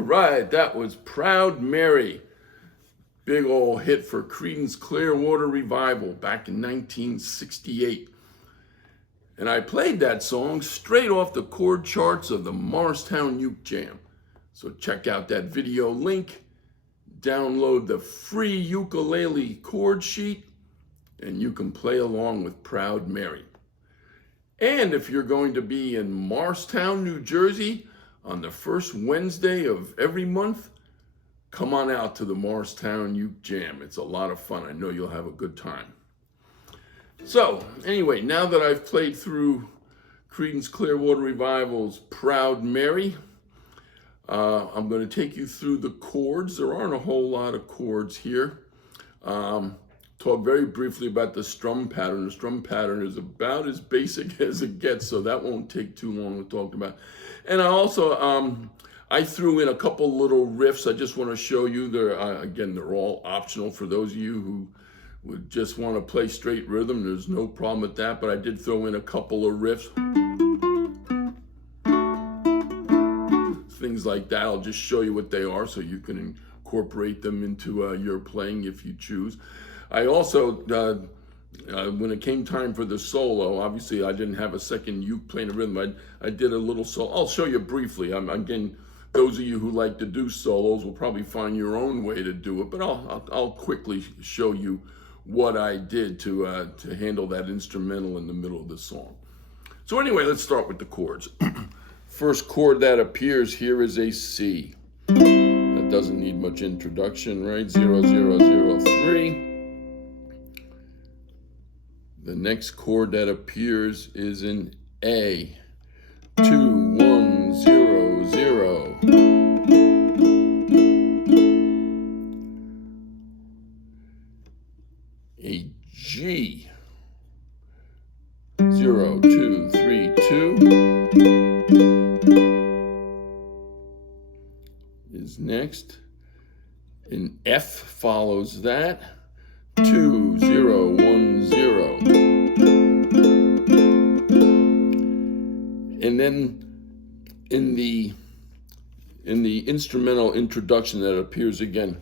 right, that was Proud Mary. Big old hit for Creedence Clearwater Revival back in 1968. And I played that song straight off the chord charts of the Morristown Uke Jam. So check out that video link, download the free ukulele chord sheet, and you can play along with Proud Mary. And if you're going to be in Morristown, New Jersey, on the first Wednesday of every month, come on out to the Morristown Uke Jam. It's a lot of fun. I know you'll have a good time. So, anyway, now that I've played through Creedence Clearwater Revival's Proud Mary, I'm going to take you through the chords. There aren't a whole lot of chords here. Talk very briefly about the strum pattern. The strum pattern is about as basic as it gets, so that won't take too long to talk about. And I also, I threw in a couple little riffs I just want to show you. Again, they're all optional for those of you who would just want to play straight rhythm. There's no problem with that, but I did throw in a couple of riffs. Things like that. I'll just show you what they are so you can incorporate them into your playing if you choose. I also, when it came time for the solo, obviously I didn't have a second uke playing a rhythm. I did a little solo. I'll show you briefly. Again, those of you who like to do solos will probably find your own way to do it, but I'll quickly show you what I did to handle that instrumental in the middle of the song. So anyway, let's start with the chords. First chord that appears here is a C. That doesn't need much introduction, right? 0, 0, 0, 3. The next chord that appears is an A. 2, 1, 0, 0. A G. 0, 2, 3, 2. Is next. An F follows that. 2, 0, 1, 0. And then in the instrumental introduction that appears again.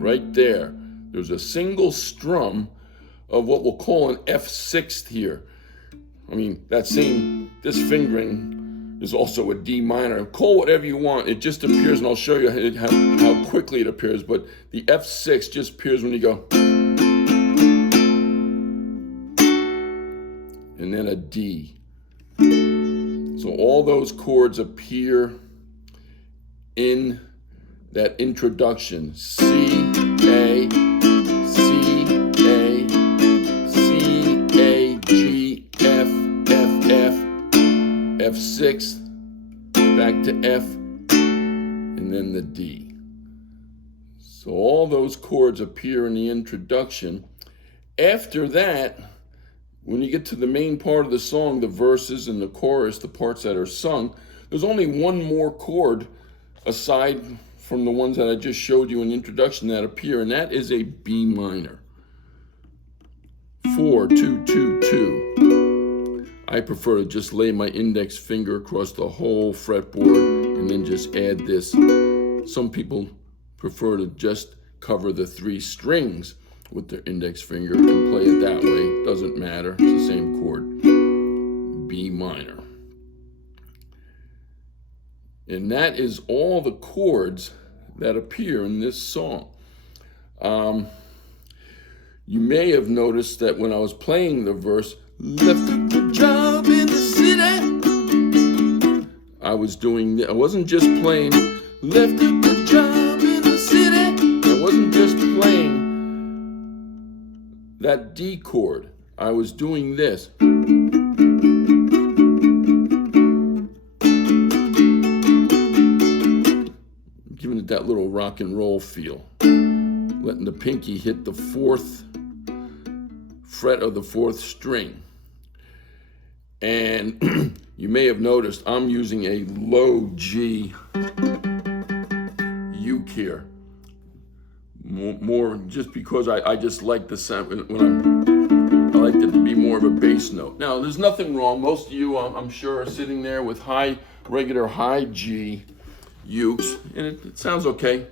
Right there, there's a single strum of what we'll call an F6 here. I mean, this fingering is also a D minor. Call whatever you want. It just appears, and I'll show you how quickly it appears, but the F6 just appears when you go. And then a D. So all those chords appear in that introduction. C, A, C, A, C, A, G, F, F, F, F6, back to F, and then the D. So all those chords appear in the introduction. After that, when you get to the main part of the song, the verses and the chorus, the parts that are sung, there's only one more chord aside from the ones that I just showed you in the introduction that appear, and that is a B minor. 4, 2, 2, 2. I prefer to just lay my index finger across the whole fretboard and then just add this. Some people prefer to just cover the 3 strings with their index finger and play it that way. Doesn't matter, it's the same chord. B minor. And that is all the chords that appear in this song. You may have noticed that when I was playing the verse, left a good job in the city, I wasn't just playing, left a good job in the city. I wasn't just playing that D chord. I was doing this. Giving it that little rock and roll feel. Letting the pinky hit the 4th fret of the 4th string. And you may have noticed I'm using a low G uke here. More just because I just like the sound. I like it to be more of a bass note. Now, there's nothing wrong. Most of you, I'm sure, are sitting there with regular high G ukes, and it sounds okay.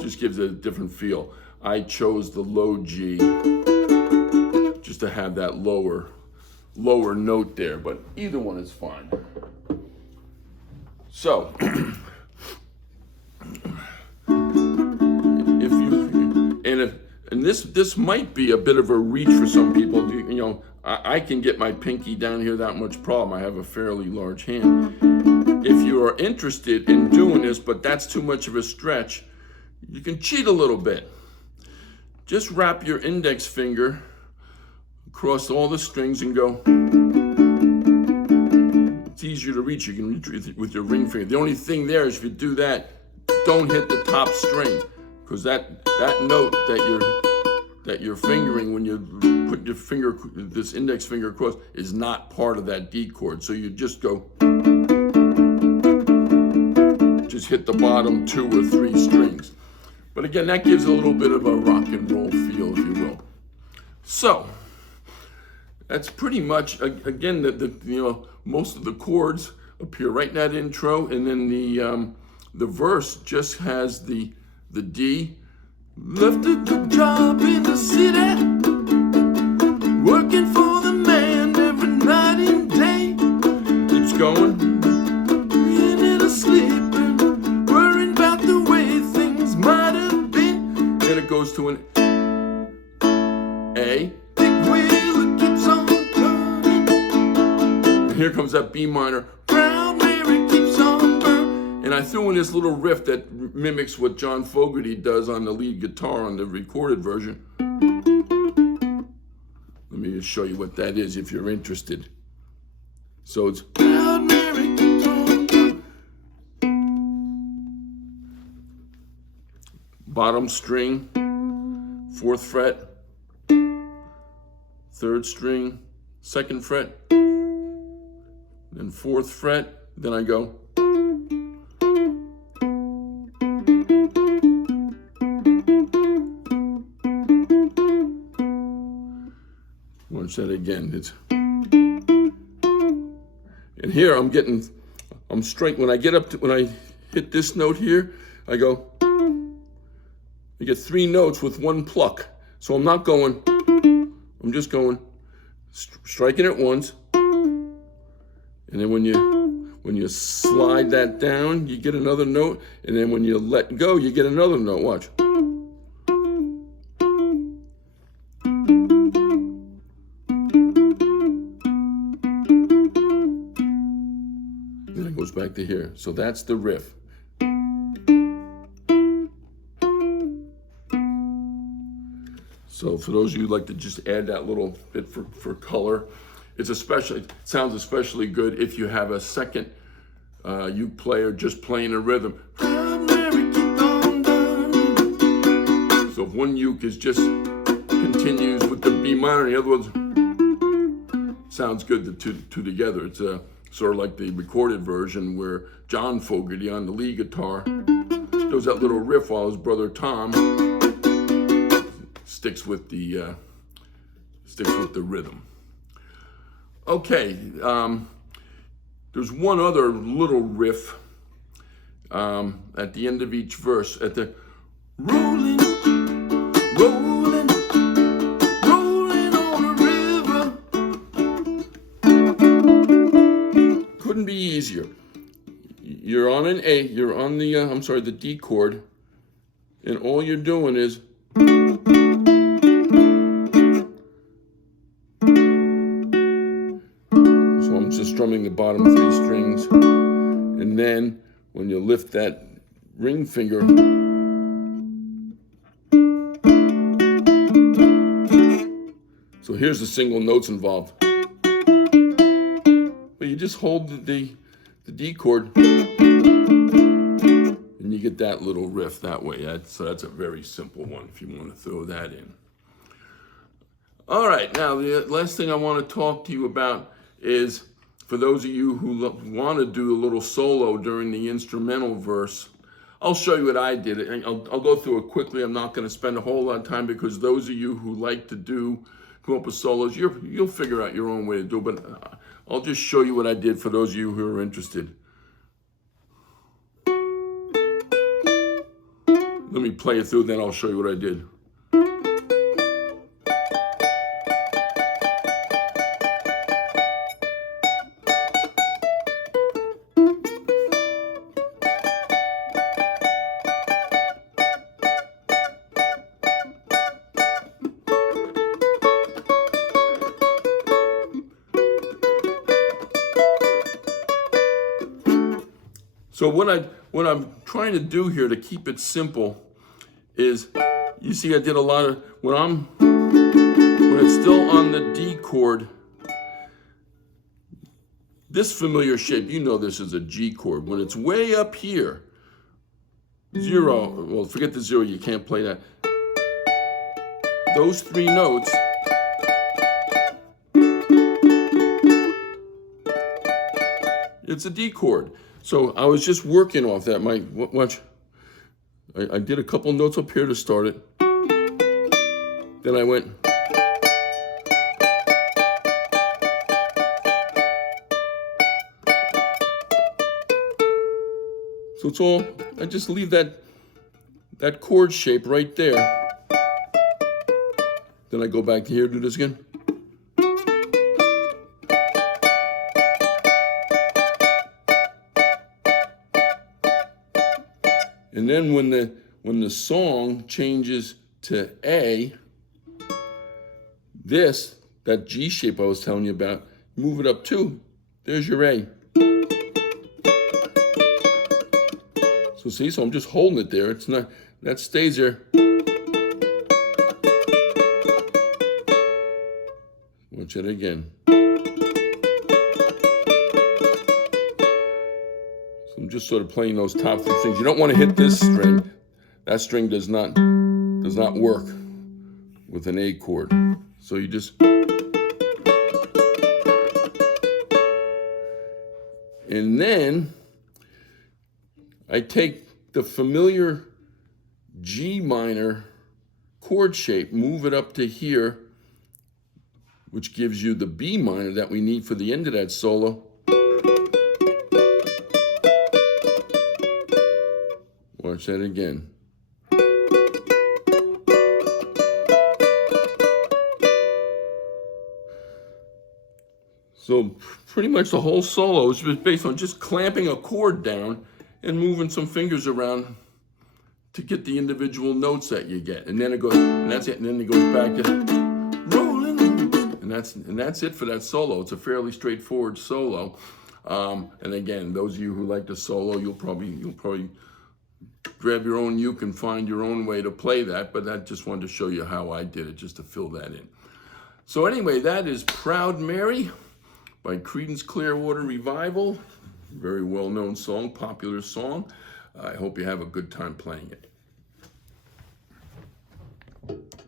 Just gives it a different feel. I chose the low G just to have that lower note there, but either one is fine. So, this might be a bit of a reach for some people. You know, I can get my pinky down here without much problem. I have a fairly large hand. If you are interested in doing this, but that's too much of a stretch, you can cheat a little bit. Just wrap your index finger across all the strings and go. It's easier to reach. You can reach with your ring finger. The only thing there is if you do that, don't hit the top string, because that note that you're fingering when you put your finger, this index finger across, is not part of that D chord. So you just go, just hit the bottom 2 or 3 strings. But again, that gives a little bit of a rock and roll feel, if you will. So that's pretty much, again, most of the chords appear right in that intro, and then the verse just has the D. Left a good job in the city, working for the man every night and day. Keeps going. In it a sleepin, worrying about the way things might have been. Then it goes to an A. Big wheel that keeps on turning. And here comes that B minor. And I threw in this little riff that mimics what John Fogerty does on the lead guitar on the recorded version. Let me just show you what that is if you're interested. So it's bottom string, 4th fret, 3rd string, 2nd fret, then 4th fret, then I go. Watch that again. And here I'm straight. When I hit this note here, I go. You get 3 notes with 1 pluck. So I'm not going. I'm just going, striking it once, and then when you slide that down, you get another note, and then when you let go, you get another note. Watch. Goes back to here. So that's the riff. So for those of you who like to just add that little bit for color, it sounds especially good if you have a second uke player just playing a rhythm. So if one uke is just continues with the B minor, the other one sounds good, the two together. It's sort of like the recorded version where John Fogerty on the lead guitar does that little riff while his brother Tom sticks with the rhythm. Okay, there's one other little riff at the end of each verse, at the Rollin, rollin, rollin on a river. Couldn't be easier. You're on an A, you're on the, the D chord, and all you're doing is strumming the bottom 3 strings, and then when you lift that ring finger, so here's the single notes involved, but you just hold the D chord and you get that little riff that way. So that's a very simple one if you want to throw that in. All right, now the last thing I want to talk to you about is, for those of you who want to do a little solo during the instrumental verse, I'll show you what I did. And I'll go through it quickly. I'm not going to spend a whole lot of time because those of you who like to come up with solos, you'll figure out your own way to do it. But I'll just show you what I did for those of you who are interested. Let me play it through, then I'll show you what I did. So what I'm trying to do here to keep it simple is, you see I did a lot of, when it's still on the D chord, this familiar shape, you know this is a G chord. When it's way up here, 0, well, forget the 0, you can't play that. Those 3 notes, it's a D chord. So I was just working off that. Watch. I did a couple notes up here to start it. Then I went. So it's all, I just leave that chord shape right there. Then I go back to here, do this again. And then when the song changes to A, that G shape I was telling you about, move it up 2. There's your A. So see, so I'm just holding it there. It's not, that stays there. Watch it again. I'm just sort of playing those top 3 strings. You don't want to hit this string. That string does not work with an A chord. So you just, and then I take the familiar G minor chord shape, move it up to here, which gives you the B minor that we need for the end of that solo. Watch that again. So pretty much the whole solo is just based on just clamping a chord down and moving some fingers around to get the individual notes that you get. And then it goes, and that's it. And then it goes back to Rollin. And that's it for that solo. It's a fairly straightforward solo. And again, those of you who like the solo, you'll probably grab your own uke and find your own way to play that, but I just wanted to show you how I did it, just to fill that in. So anyway, that is Proud Mary by Creedence Clearwater Revival. Very well-known song, popular song. I hope you have a good time playing it.